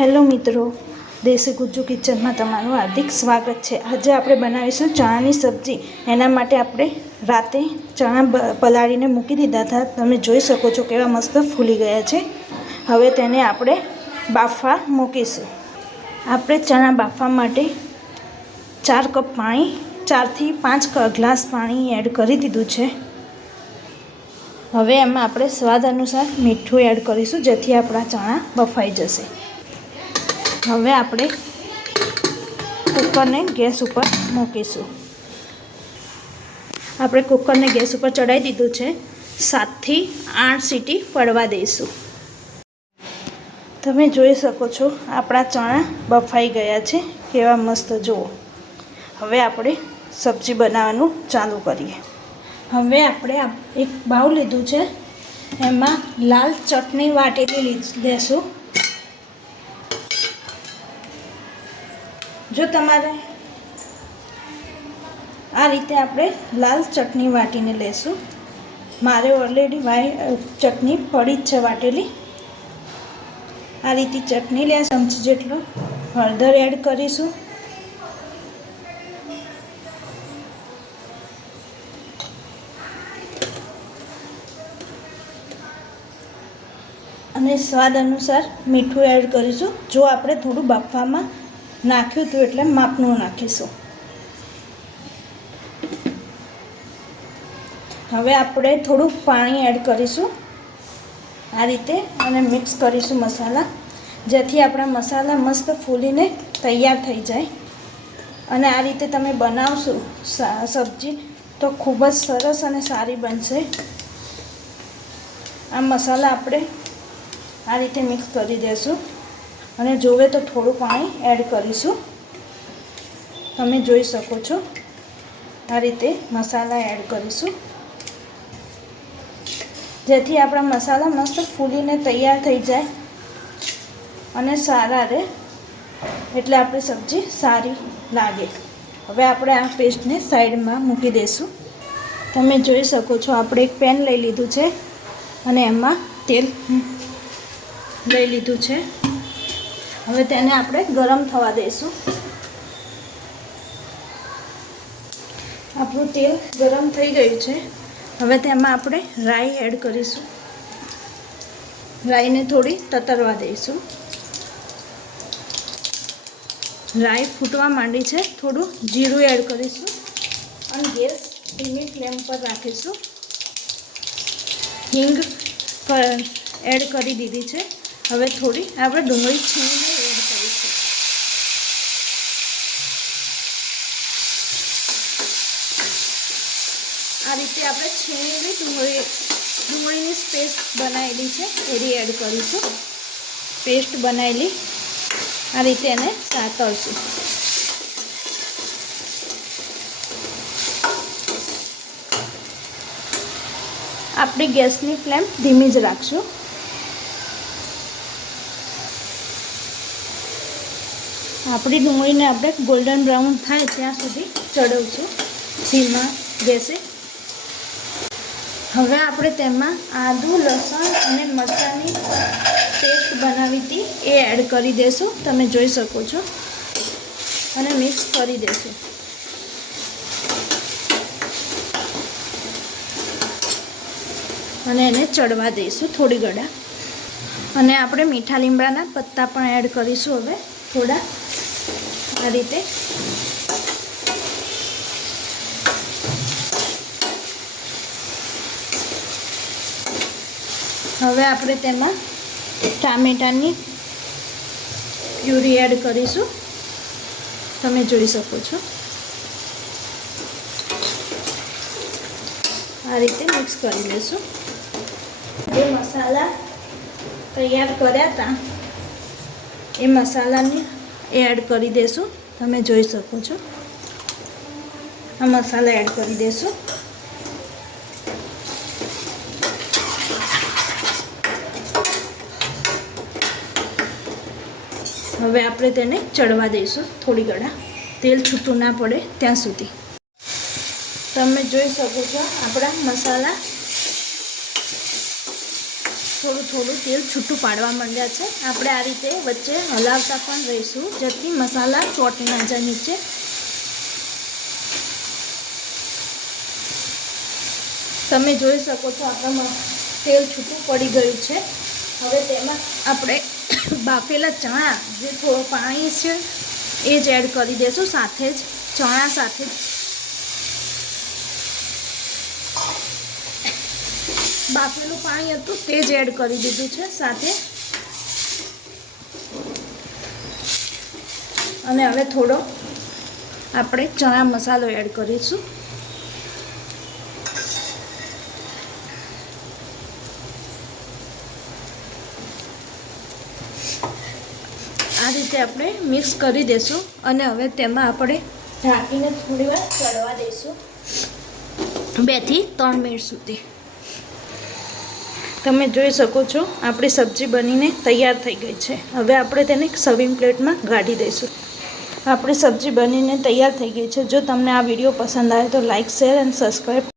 Hello મિત્રો, દેશી ગુજ્જુ કિચનમાં તમારું હાર્દિક સ્વાગત છે। આજે આપણે બનાવીશું ચણાની સબ્જી। એના માટે આપણે રાતે ચણા પલાળીને મૂકી દીધા હતા। તમે જોઈ શકો છો કેવા મસ્ત ફૂલી ગયા છે। હવે તેને આપણે બાફવા મૂકીશું। આપણે ચણા બાફવા માટે 4 કપ પાણી 4 થી 5 ગ્લાસ પાણી એડ કરી દીધું છે। હવે એમાં આપણે સ્વાદ અનુસાર મીઠું એડ કરીશું, જેથી આપણા ચણા બફાઈ જશે। હવે આપણે કુકરને ગેસ ઉપર મૂકીશું। આપણે કુકરને ગેસ ઉપર ચડાવી દીધું છે। 7 થી 8 સીટી પડવા દઈશું। તમે જોઈ શકો છો આપણા ચણા બફાઈ ગયા છે, કેવા મસ્ત જુઓ। હવે આપણે સબ્જી બનાવવાનું ચાલુ કરીએ। હવે આપણે એક બાઉલ લીધું છે, એમાં લાલ ચટણી વાટેલી લેશું। જો તમારે આ રીતે આપણે લાલ ચટણી વાટીને લેશું। મારે ઓલરેડી ચટણી પડી જ છે વાટેલી। આ રીતે ચટણી લે, ચમચી જેટલો હળદર એડ કરીશું। અને સ્વાદ અનુસાર મીઠું એડ કરીશું। જો આપણે થોડું બાફવામાં નાખ્યું હતું એટલે માપનું નાખીશું। હવે આપણે થોડું પાણી એડ કરીશું આ રીતે, અને મિક્સ કરીશું મસાલા, જેથી આપણા મસાલા મસ્ત ફૂલીને તૈયાર થઈ જાય। અને આ રીતે તમે બનાવશો સબ્જી તો ખૂબ જ સરસ અને સારી બનશે। આ મસાલા આપણે આ રીતે મિક્સ કરી દઈશું, અને જોવે તો થોડું પાણી એડ કરીશું। તમે જોઈ શકો છો આ રીતે મસાલા એડ કરીશું, જેથી આપણા મસાલા મસ્ત ફૂલીને તૈયાર થઈ જાય અને સારા રહે, એટલે આપણી સબ્જી સારી લાગે। હવે આપણે આ પેસ્ટને સાઈડમાં મૂકી દઈશું। તમે જોઈ શકો છો આપણે એક પેન લઈ લીધું છે, અને એમાં તેલ લઈ લીધું છે। હવે તેને આપણે ગરમ થવા દઈશું। આપણું તેલ ગરમ થઈ ગયું છે। હવે તેમાં આપણે રાઈ એડ કરીશું। રાઈને થોડી તતરવા દઈશું। રાઈ ફૂટવા માંડી છે, થોડું જીરું એડ કરીશું, અને ગેસ ધીમી ફ્લેમ પર રાખીશું। હિંગ એડ કરી દીધી છે। હવે થોડી આપણે ડુંગળી છીણીને એડ કરીશું। આ રીતે આપણે છીણેલી ડુંગળીની પેસ્ટ બનાવેલી છે એ એડ કરીશું। પેસ્ટ બનાવેલી આ રીતે એને સાતળશું। આપણી ગેસની ફ્લેમ ધીમી જ રાખશું। આપણી ડુંગળીને આપણે ગોલ્ડન બ્રાઉન થાય ત્યાં સુધી ચડવશું ધીમા ગેસે। હવે આપણે તેમાં આદુ, લસણ અને મરચાંની પેસ્ટ બનાવી હતી એ એડ કરી દઈશું। તમે જોઈ શકો છો, અને મિક્સ કરી દઈશું। અને એને ચડવા દઈશું થોડી ઘડા। અને આપણે મીઠા લીમડાના પત્તા પણ એડ કરીશું હવે થોડા આ રીતે। હવે આપણે તેમાં ટામેટાની પ્યુરી એડ કરીશું। તમે જોઈ શકો છો આ રીતે મિક્સ કરી લઈશું। જે મસાલા તૈયાર કર્યા હતા એ મસાલાને એડ કરી દઈશું। તમે જોઈ શકો છો આ મસાલા એડ કરી દઈશું। હવે આપણે તેને ચડવા દઈશું થોડી ઘડા, તેલ છૂટું ના પડે ત્યાં સુધી। તમે જોઈ શકો છો આપણા મસાલા થોડું થોડું તેલ છૂટું પાડવા માંડ્યા છે. આપણે આ રીતે વચ્ચે હલાવતા પણ રહીશું જેથી મસાલા ચોંટી ના જાય નીચે. તમે જોઈ શકો છો આપણામાં તેલ છૂટું પડી ગયું છે. હવે તેમાં આપણે બાફેલા ચણા જે થોડું પાણી છે એ જ એડ કરી દઈશું સાથે જ ચણા સાથે જ. બાફેલું પાણી હતું તે જ એડ કરી દીધું છે સાથે. અને હવે થોડો આપણે ચણા મસાલો એડ કરીશું. આ રીતે આપણે મિક્સ કરી દઈશું અને હવે તેમાં આપણે ઢાંકીને થોડી વાર ચડવા દઈશું 2 થી 3 મિનિટ સુધી. તમે જોઈ શકો છો આપણી સબ્જી બનીને તૈયાર થઈ ગઈ છે. હવે આપણે તેને સર્વિંગ પ્લેટમાં કાઢી દઈશું. આપણી સબ્જી બનીને તૈયાર થઈ ગઈ છે. જો તમને આ વિડીયો પસંદ આવે તો લાઇક, શેર અને સબસ્ક્રાઈબ